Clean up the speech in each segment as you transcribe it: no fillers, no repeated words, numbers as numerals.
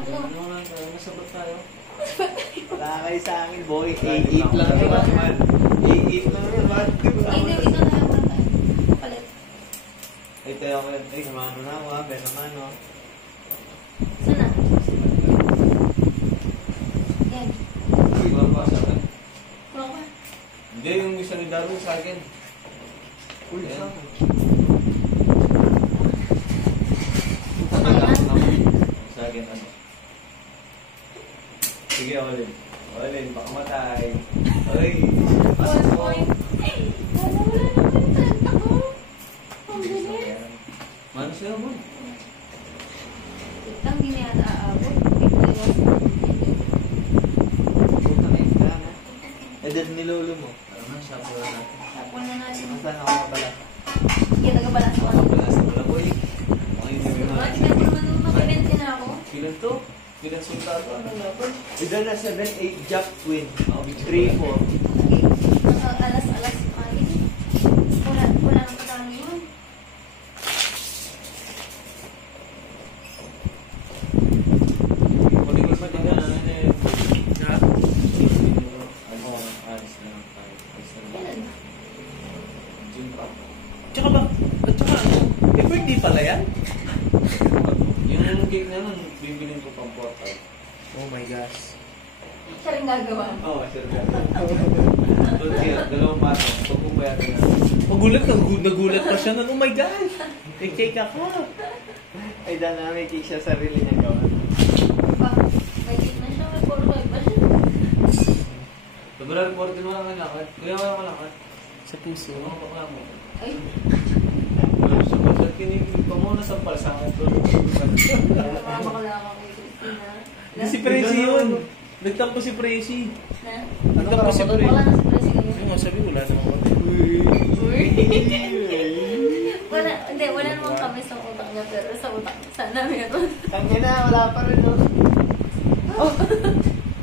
Ano nga, nasagot tayo. Wala kayo sa akin, boy. 8-8 lang naman. 8-8 lang naman. Hindi, ito na yung palit. Ay, tayo ako. Ay, kamano na ako ha. Ben naman, no? Sana? Yan. Iba pa sa akin. Wala ka. Hindi, yung isa ni Darwin sa akin. Uy, sa akin. Sa akin, ano? Sige, Olin. Olin, baka matay. Ay, pasok mo. Wala naman ako. Ang bilis. Mano sa'yo mo? Itang di na yata aabot. Puta na yung gana. Edad ni lolo mo. Ano na, shapo na natin. Tapon na natin. Masaan ako pala? Yan, nagabala sa Baka pala sa wala, boy. Okay, hindi mo Mga tignan mo naman makibente na ako. Kailan to? Kailan sultado? Ano laban? Ida na 7-8 Jack Twin. 3-4. Okay. Mga alas-alas kali. Wala nang kasama yun. Kunin ko pa din na, ano eh. Ha? Ano, alis na lang tayo. Alis na lang. Kailan? June pa. Tsaka ba? At tsaka ano? Eh, birthday pala yan? Yung cake na nun, bibilin ko pang portal. Oh my gosh. Siya rin gagawa. Oo, sure ka. Doon kaya, dalawang pato. Huwag mo bayarin na. Nagulat pa siya na, oh my gosh! May cake ako. Ay, dana, may cake siya sarili niya gawa. Pa, may date na siya. May 4-5 pa siya. February 14, wala kang lakad. Kaya wala kang lakad. Sa puso. Ano ka wala mo? Ay, Sa bagat kinig pa muna sa palsangan to. makakalama ko yung Christina. Hindi si Prezi yun. Nagtampo si Prezi. Na? Nagtampo si Prezi. Wala na si Prezi ngayon. Yung nga sabi, wala naman kami. Wala naman kami sa utak niya, pero sa utak sana meron. Kanya na, wala pa rin, no? Oh!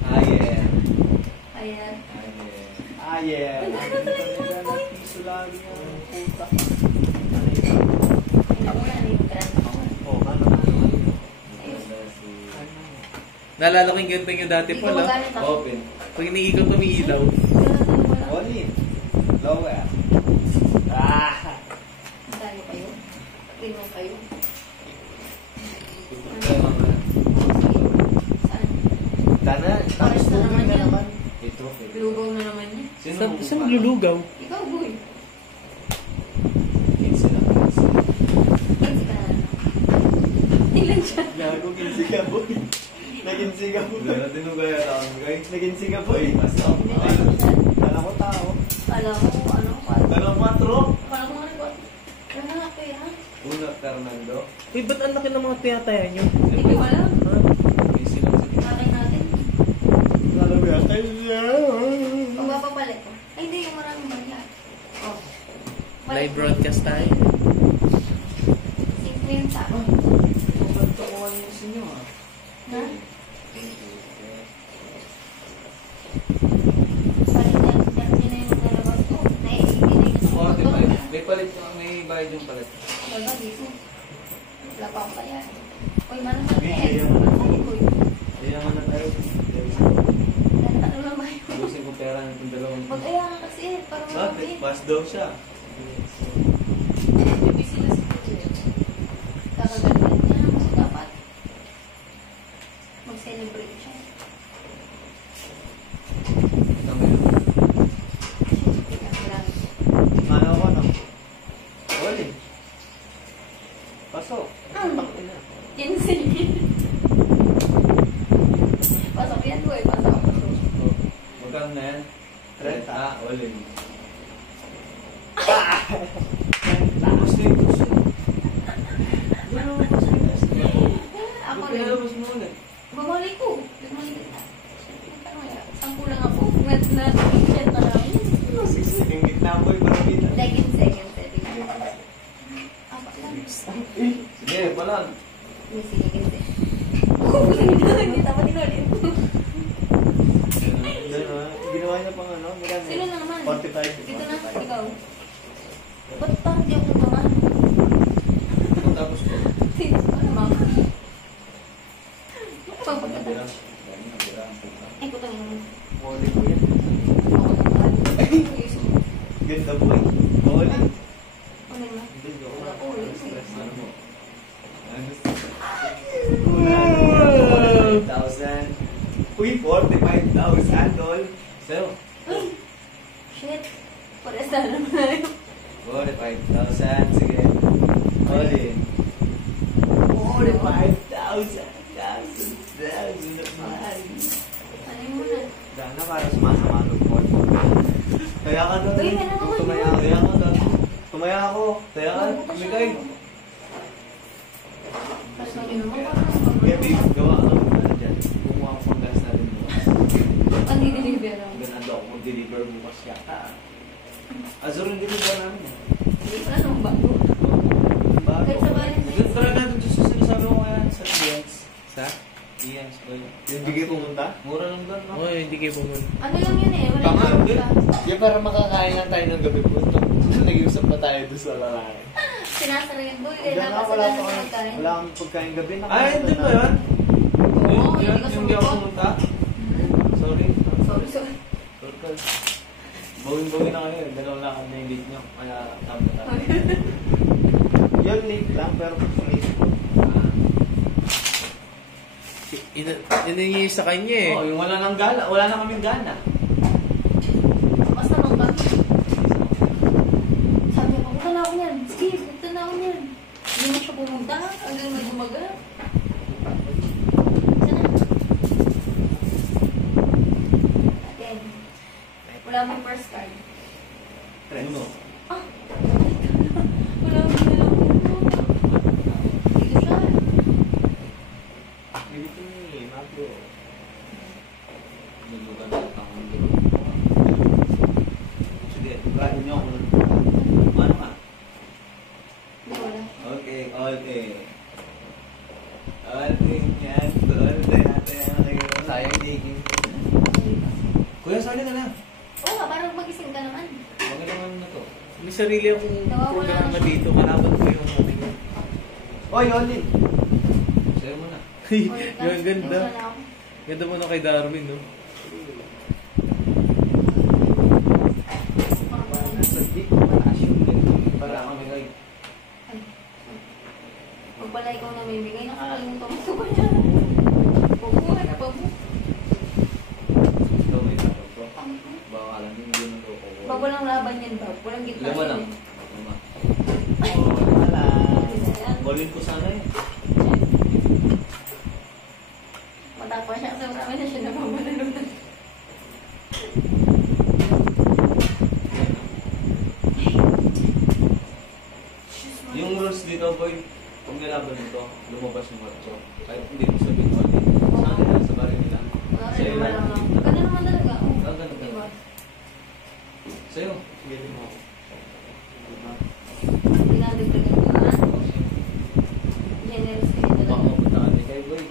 Ah, yeah. Ayan. Ah, yeah. Ah, yeah. Piso lagi ang puta. Ako na, yung grand ako. Oh, ano? Naalala ko yung ganito yung dati Hindi ko pala. magamit ako. Open. Pag iniikot mo may ilaw. Olin. Lower. Ah! Tayo kayo. Tingnan kayo. Saan? Dana, Pares na naman yan. Ito. Lugaw na naman niya. Saan maglulugaw? Ikaw, boy. Kids na. Kids ka na. Ilan siya? Gago, kinsi ka, boy. Naginsi ka, boy. Wala din yung gaya taon, guys. Naginsi ka, boy. Basta. Kala ko tao. Kala ko, ano? Dalawang 4. Kala ko nga, ano nga pera? Una, Fernando. Eh, ba't ang laki ng mga tinataya nyo? Hindi ko alam. Easy lang sa Bakit natin? Kala mo yan. Kaya. Magpapapalit ko. Ay, hindi. Yung maraming bagay. Oh. Live broadcast tayo. 50. Ba't ako yung sinyo, ah? Na? Palit na yung nalabas ko. Naiigin na yung Forty five. May palit ka, may bayad yung palit. Wala dito. Wala pa ako kaya. Uy, mana ka na Uy, Kaya nga na tayo. ano naman yun? Lusin ko pera ng dalawang. Mag-aya ka kasi para Bakit? mabili. Pass daw siya. Busy na si Kuya. Kakagalitan niya. So, dapat mag-celebrate siya. Tama yun. Mano ko, no? Olin. Pasok. Tangina. Kinsin. Pasok yan, boy. Pasok. Oh, magkano na yan? 30. Ah, Olin. Tapos na yung gusto. Ako Ba't rin. pinalabas mo ulit? Bumalik ko. Bumalik kita. Sampu lang ako. Met na t-shirt na lang. Yung gitna boy, parang Leggings, seconds, Apat lang. Sige, palag. May leggings eh. Oh, hindi tama din ulit. Ginawa niya pang ano? Magkano? Sino na naman? 45. Dito na, ikaw. Ba't parang di ako naman? Tapos ko. Sino ka naman? Nabira. Nabira ang puta. Ay, putang ina. Muli ko yan. Ganda boy. Oli. Ano mo? Hindi, joke Wala lang. ko, wala. Ano mo? Ano? 45,000. Uy, 45,000 tol. Sa'yo. Ay! Shit. Pares na naman na yun. 45,000. Sige. All in. 45,000. Naman. Ano mo na? Dana para sumasama ng phone. Kaya ka doon. Uy, ano naman Tumaya yun? kaya ako doon. Tumaya ako. Kaya ka. Kumikay. Pares na yun naman. Kaya babe, gawa ka ng ano dyan. Kumuha ko pang gas natin bukas. Ang dideliver ako. Ganado ako mag-deliver bukas yata. Azur yung deliver namin. Hindi pa naman bago. Bago. Kahit sa bahay. Doon tara natin doon sa sinasabi ko kaya sa Ians. Sa? Ians boy. Yung bigay pumunta? Mura lang doon, no? Oh, hindi kayo pumunta. Ano lang yun eh? Wala Tama, yung hindi. pa. Di para makakain lang tayo ng gabi po. Nag-iusap pa tayo doon sa lalaki. Sinasara yung boy. Kaya Diyan nga, napasala wala na pa yung kami. pagkain. Wala kang pagkain gabi. Ay, hindi ba yun? Oo, Yun, hindi ka yung di ako sumipot. pumunta. Hmm. Sorry. Sorry. Total. Bawin-bawin na kayo. Dalawang lakad na yung date nyo. Kaya tama na. Yun, late lang. Pero late po. Iningi sa kanya eh. Oh, yung wala nang gala. Wala na kaming gana. Basta nung ba? Sabi ko, punta na ako niyan. Sige, punta na ako niyan. Hindi mo siya pumunta. Hanggang may gumaga. Sana. Again. Wala akong first card. Uno. Ah! Wala akong ginalaw. Dito siya. Dito ni Matthew. Nalugan na ang mundo. Sige. Kain niyo ako. Ano ka? Hindi, wala. Okay, okay. Okay, yan. Doon natin. Sayang diging. Kuya, sali na lang. Oo nga, parang magising ka naman. Bakit naman na to? May sarili akong Nawawala programa na siya. dito. Kalaban ko yung ano niya. Oy, Oli. Sa'yo mo na. Yung ganda. Wala ako. Ganda mo na kay Darwin, no? Nasa deep. Mataas yung ganito. Para kami kay... Ay. Pag pala ikaw namimigay, nakakalimutan mo sa kanya. Pagbuhay na pa mo. Ikaw may tapos ko. Baka alam mo hindi mo ito. Pag walang laban yan ba? Walang gitna Lima yan lang. eh. Lima. Wala. Ballin ko sana eh. Matapos siya kasi marami na siya nababalalo. Yung rules dito, boy, kung nilaban mo to, lumabas yung matcho. Kahit hindi mo sabihin ko alin. Sa nila, sa barin nila. Wala Sa'yo rin na. naman lang. Ganun naman talaga. Oh. Ah, ganun, Diba? ganun. Sa'yo. Sige mo. Diba? Dinadagdagan ko na. Generous ka Baka niya talaga. mapunta ka kay boy.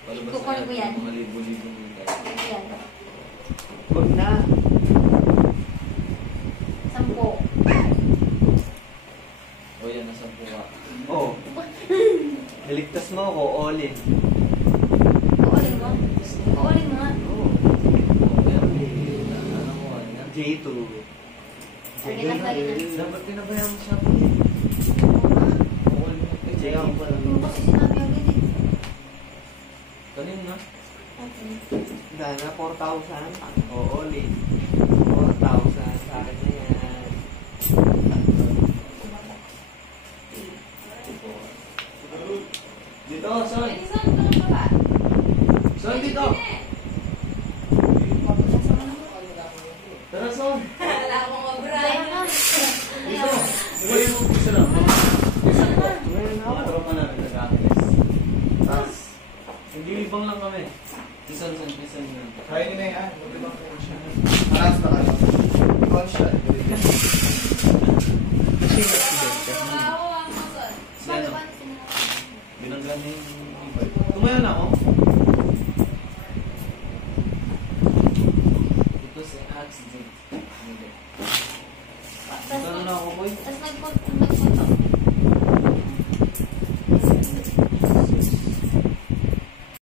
Palabas Kukunin mo yan. mga libo-libo mo yung guys. Ganyan yan. Huwag na. 10. O yan, nasa puwa. Oh. Niligtas mo ako, Oli. Kukulin mo. Kukulin mo nga. Oh. O yan, ano mo, ano yan? J2. Sige lang tayo na. Dapat pinabayaan mo siya. Oo, ano yung J ako pa lang. Ano kasi sinabi agad eh. Kanina na. Okay. Dana, 4,000. Oo, Oli. 4,000. Sa akin na yan. Dito, Son. Saan ka na ba? Son, dito. Tara, Son. Wala akong mabra. Dito. Uy, isa lang. Isa lang. Mga tropa namin nag-aakilis. Tapos, hindi ibang lang kami. Isan lang. Kaya nyo na yan. Huwag ibang siya. Maras na kayo. Conscious. Kasi yung accident ka. Bago ang mason. Bago ba? Binanggan niya yung iba. Tumayo na ako.